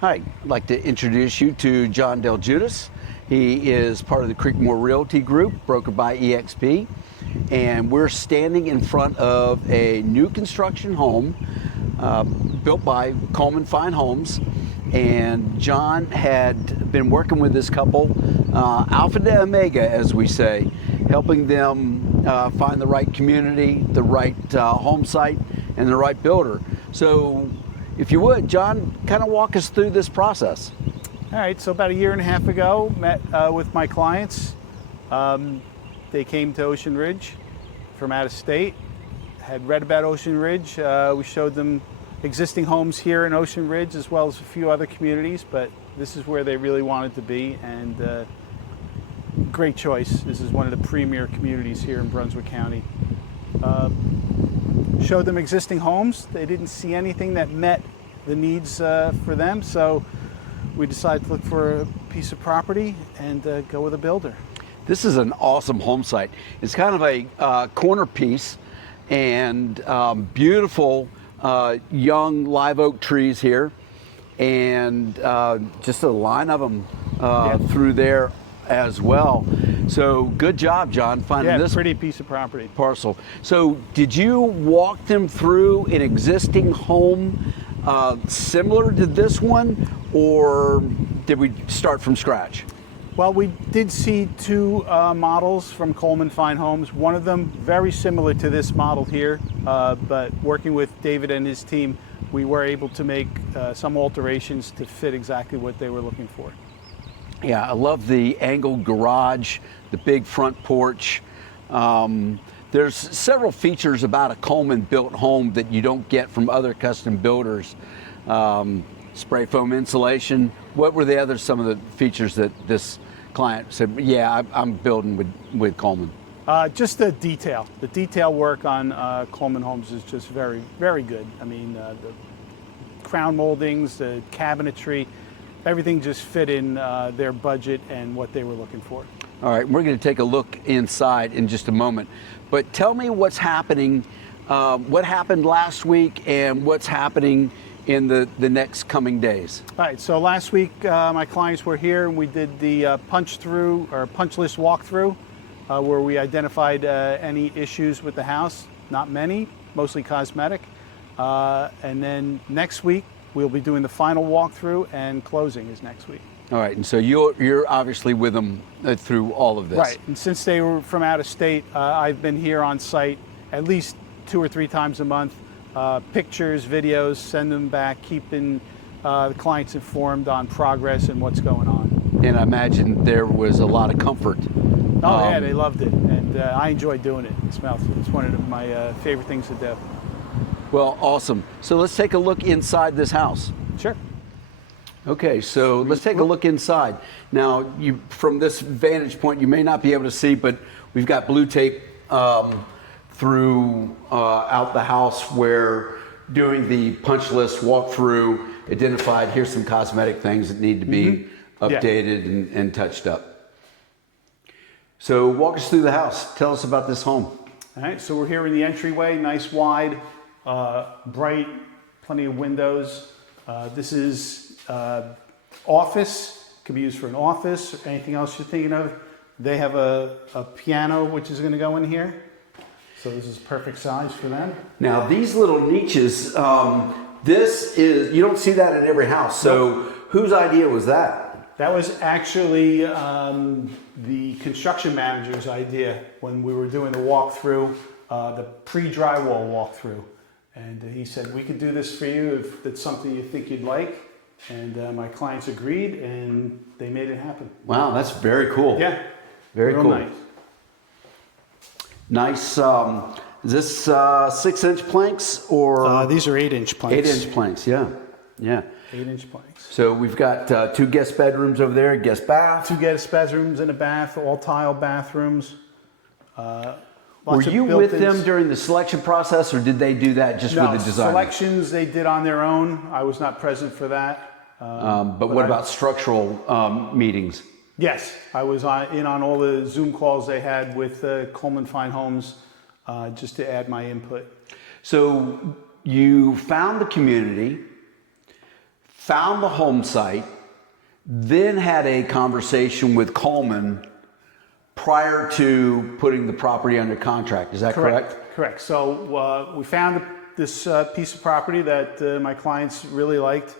Hi, I'd like to introduce you to John Del Judas. He is part of the Creekmore Realty Group, brokered by EXP, and we're standing in front of a new construction home built by Coleman Fine Homes. And John had been working with this couple, alpha to omega, as we say, helping them find the right community, the right home site, and the right builder. So if you would, John, kind of walk us through this process. All right, so about a year and a half ago, met with my clients. They came to Ocean Ridge from out of state, had read about Ocean Ridge. We showed them existing homes here in Ocean Ridge as well as a few other communities, but this is where they really wanted to be, and great choice. This is one of the premier communities here in Brunswick County. Showed them existing homes. They didn't see anything that met the needs for them, so we decided to look for a piece of property and go with a builder. This is an awesome home site. It's kind of a corner piece, and beautiful young live oak trees here, and just a line of them through there as well. So good job, John, finding this pretty piece of property parcel. So did you walk them through an existing home similar to this one, or did we start from scratch? Well, we did see two models from Coleman Fine Homes. One of them very similar to this model here, but working with David and his team, we were able to make some alterations to fit exactly what they were looking for. Yeah, I love the angled garage, the big front porch. There's several features about a Coleman built home that you don't get from other custom builders. Spray foam insulation. What were some of the features that this client said, yeah, I'm building with Coleman? Just the detail work on Coleman homes is just very, very good. I mean, the crown moldings, the cabinetry, everything just fit in their budget and what they were looking for. All right, we're going to take a look inside in just a moment. But tell me what's happening, what happened last week and what's happening in the next coming days. All right, so last week my clients were here and we did the punch list walkthrough where we identified any issues with the house. Not many, mostly cosmetic. And then next week we'll be doing the final walkthrough, and closing is next week. All right, and so you're obviously with them through all of this. Right, and since they were from out of state, I've been here on site at least 2 or 3 times a month. Pictures, videos, send them back, keeping the clients informed on progress and what's going on. And I imagine there was a lot of comfort. Oh yeah, they loved it, and I enjoy doing it. It's one of my favorite things to do. Well, awesome. So let's take a look inside this house. Sure. Okay, so let's take a look inside. Now, from this vantage point, you may not be able to see, but we've got blue tape throughout the house where doing the punch list walkthrough identified here's some cosmetic things that need to be updated and touched up. So walk us through the house. Tell us about this home. All right, so we're here in the entryway, nice wide, bright, plenty of windows. This is office, could be used for an office, or anything else you're thinking of. They have a piano which is going to go in here. So this is perfect size for them. Now these little niches, you don't see that in every house. So whose idea was that? That was actually the construction manager's idea when we were doing the walkthrough, the pre-drywall walkthrough. And he said, we could do this for you if that's something you think you'd like. And my clients agreed and they made it happen. Wow, that's very cool. Yeah. Very Real cool. Nice. Nice. Is this 6-inch planks or? These are 8-inch planks. 8-inch planks, yeah. Yeah. 8-inch planks. So we've got 2 guest bedrooms over there, guest bath. 2 guest bedrooms and a bath, all tile bathrooms. Were you with them during the selection process, or did they do that just with the design? Selections they did on their own. I was not present for that. But what about structural meetings? Yes, I was in on all the Zoom calls they had with Coleman Fine Homes just to add my input. So you found the community, found the home site, then had a conversation with Coleman prior to putting the property under contract. Is that correct? Correct. So we found this piece of property that my clients really liked.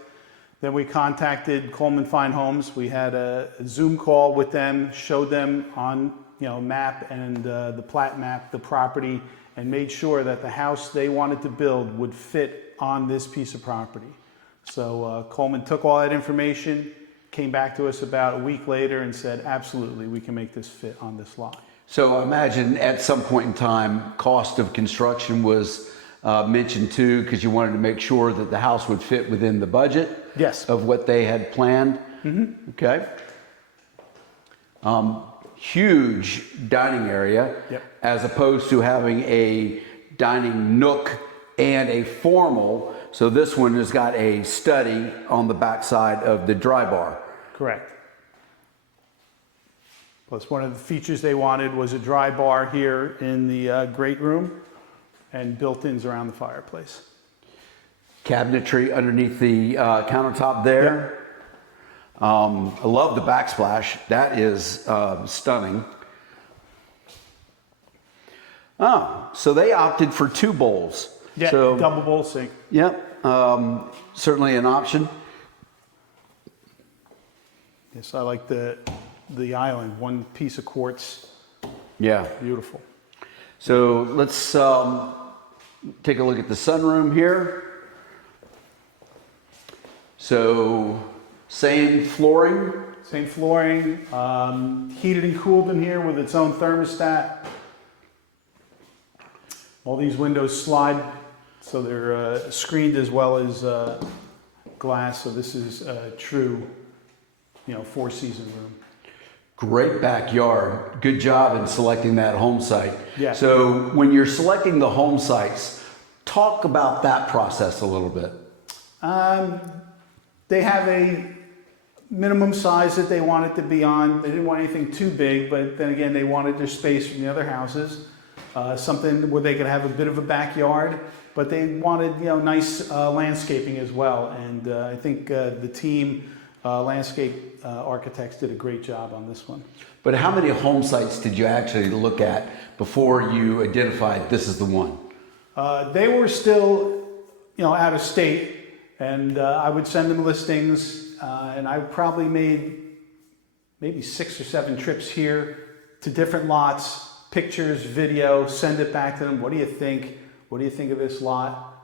Then we contacted Coleman Fine Homes. We had a Zoom call with them, showed them on map and the plat map the property, and made sure that the house they wanted to build would fit on this piece of property. So Coleman took all that information, came back to us about a week later and said, absolutely, we can make this fit on this lot. So I imagine at some point in time, cost of construction was mentioned too, because you wanted to make sure that the house would fit within the budget. Yes. Of what they had planned. Mm-hmm. Okay. Huge dining area. Yep. As opposed to having a dining nook and a formal. So this one has got a study on the backside of the dry bar. Correct. Plus, one of the features they wanted was a dry bar here in the great room and built-ins around the fireplace. Cabinetry underneath the countertop there. Yep. I love the backsplash. That is stunning. Oh, so they opted for 2 bowls. Yeah, so, double bowl sink. Yep, certainly an option. Yes, I like the island, one piece of quartz. Yeah. Beautiful. So let's take a look at the sunroom here. So same flooring. Same flooring, heated and cooled in here with its own thermostat. All these windows slide, so they're screened as well as glass. So this is a true, 4-season room. Great backyard. Good job in selecting that home site. Yeah. So when you're selecting the home sites, talk about that process a little bit. They have a minimum size that they wanted to be on. They didn't want anything too big, but then again, they wanted their space from the other houses. Something where they could have a bit of a backyard, but they wanted nice landscaping as well. And I think the team, landscape architects, did a great job on this one. But how many home sites did you actually look at before you identified this is the one? They were still, out of state, and I would send them listings, and I probably made maybe 6 or 7 trips here to different lots. Pictures, video, send it back to them. What do you think? What do you think of this lot?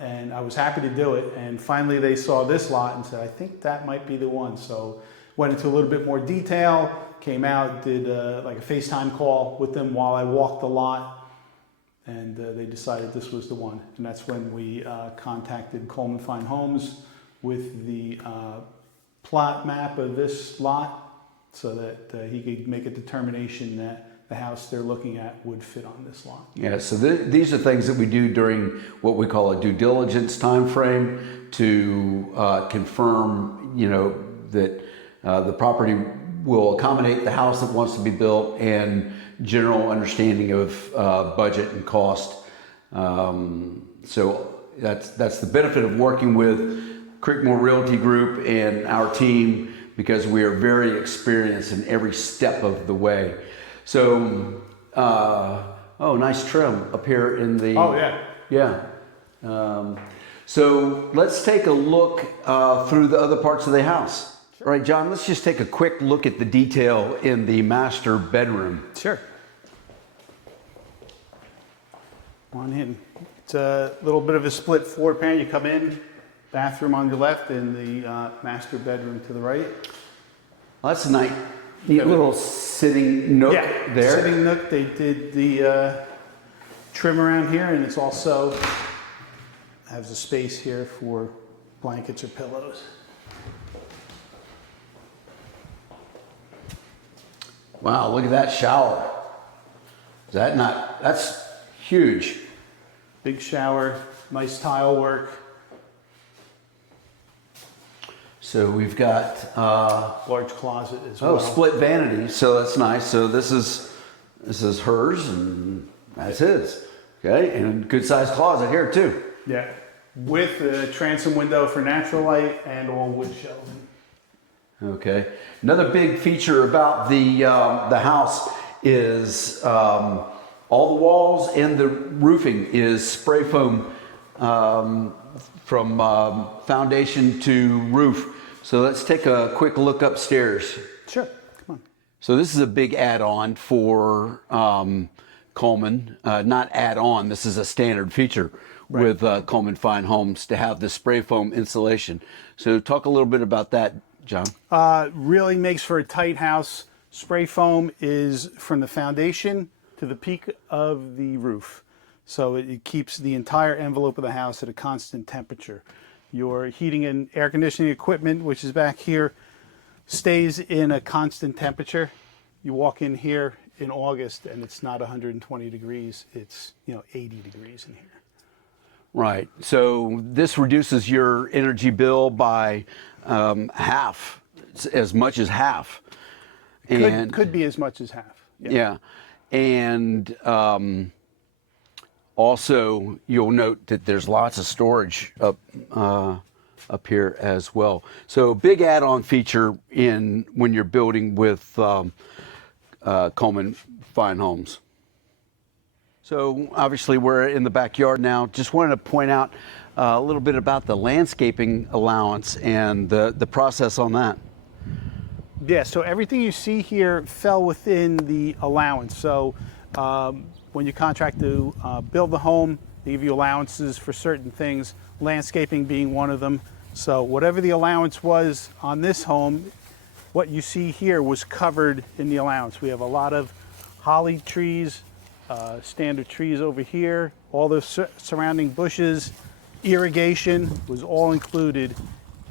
And I was happy to do it. And finally they saw this lot and said, I think that might be the one. So went into a little bit more detail, came out, did like a FaceTime call with them while I walked the lot. And they decided this was the one. And that's when we contacted Coleman Fine Homes with the plot map of this lot so that he could make a determination that the house they're looking at would fit on this lot. Yeah, so these are things that we do during what we call a due diligence time frame to confirm, that the property will accommodate the house that wants to be built and general understanding of budget and cost. So that's the benefit of working with Creekmore Realty Group and our team, because we are very experienced in every step of the way. So, nice trim up here in the... Oh, yeah. Yeah. So let's take a look through the other parts of the house. Sure. All right, John, let's just take a quick look at the detail in the master bedroom. Sure. On in. It's a little bit of a split floor plan. You come in, bathroom on your left, and the master bedroom to the right. Well, that's a nice... Neat little sitting nook there. Sitting nook. They did the trim around here, and it's also has a space here for blankets or pillows. Wow, look at that shower. Is that not, that's huge. Big shower, nice tile work. So we've got large closet as well. Oh, split vanity. So that's nice. So this is hers and that's his. Okay, and good sized closet here too. Yeah. with a transom window for natural light and all wood shelving. Okay. Another big feature about the house is all the walls and the roofing is spray foam from foundation to roof. So let's take a quick look upstairs. Sure, come on. So this is a big add-on for Coleman. Not add-on, this is a standard feature with Coleman Fine Homes to have the spray foam insulation. So talk a little bit about that, John. Really makes for a tight house. Spray foam is from the foundation to the peak of the roof. So it keeps the entire envelope of the house at a constant temperature. Your heating and air conditioning equipment, which is back here, stays in a constant temperature. You walk in here in August and it's not 120 degrees, it's 80 degrees in here. Right. So this reduces your energy bill by half, as much as half. And could be as much as half. Yeah. And also, you'll note that there's lots of storage up here as well. So big add-on feature when you're building with Coleman Fine Homes. So obviously we're in the backyard now. Just wanted to point out a little bit about the landscaping allowance and the process on that. Yeah, so everything you see here fell within the allowance. So when you contract to build the home, they give you allowances for certain things, landscaping being one of them. So whatever the allowance was on this home, what you see here was covered in the allowance. We have a lot of holly trees, standard trees over here, all the surrounding bushes, irrigation was all included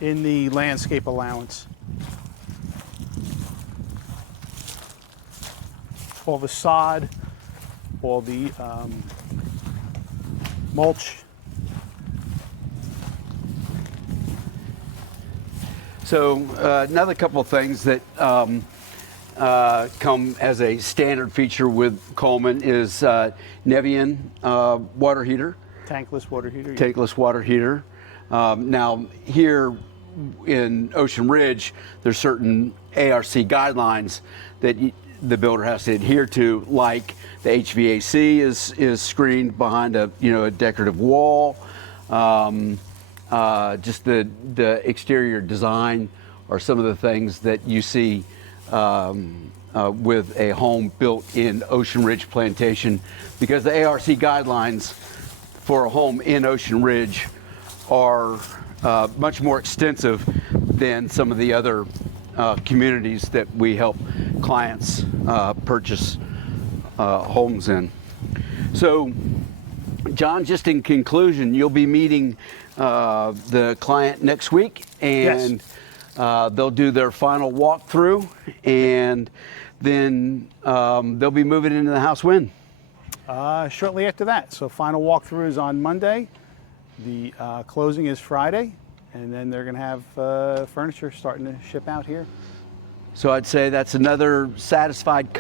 in the landscape allowance. All the sod, all the mulch. So another couple of things that come as a standard feature with Coleman is Nevian water heater. Tankless water heater. Tankless water heater. Now here in Ocean Ridge, there's certain ARC guidelines that the builder has to adhere to, like the HVAC is screened behind a decorative wall. Just the exterior design are some of the things that you see with a home built in Ocean Ridge Plantation, because the ARC guidelines for a home in Ocean Ridge are much more extensive than some of the other communities that we help clients purchase homes in. So, John, just in conclusion, you'll be meeting the client next week, and yes, they'll do their final walkthrough, and then they'll be moving into the house when? Shortly after that. So final walkthrough is on Monday. The closing is Friday, and then they're going to have furniture starting to ship out here. So I'd say that's another satisfied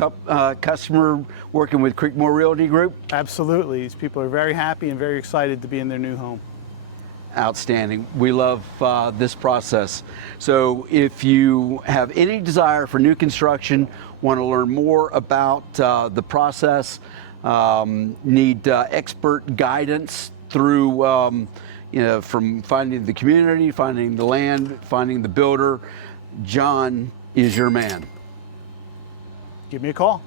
customer working with Creekmore Realty Group? Absolutely. These people are very happy and very excited to be in their new home. Outstanding. We love this process. So if you have any desire for new construction, want to learn more about the process, need expert guidance through from finding the community, finding the land, finding the builder, John is your man. Give me a call.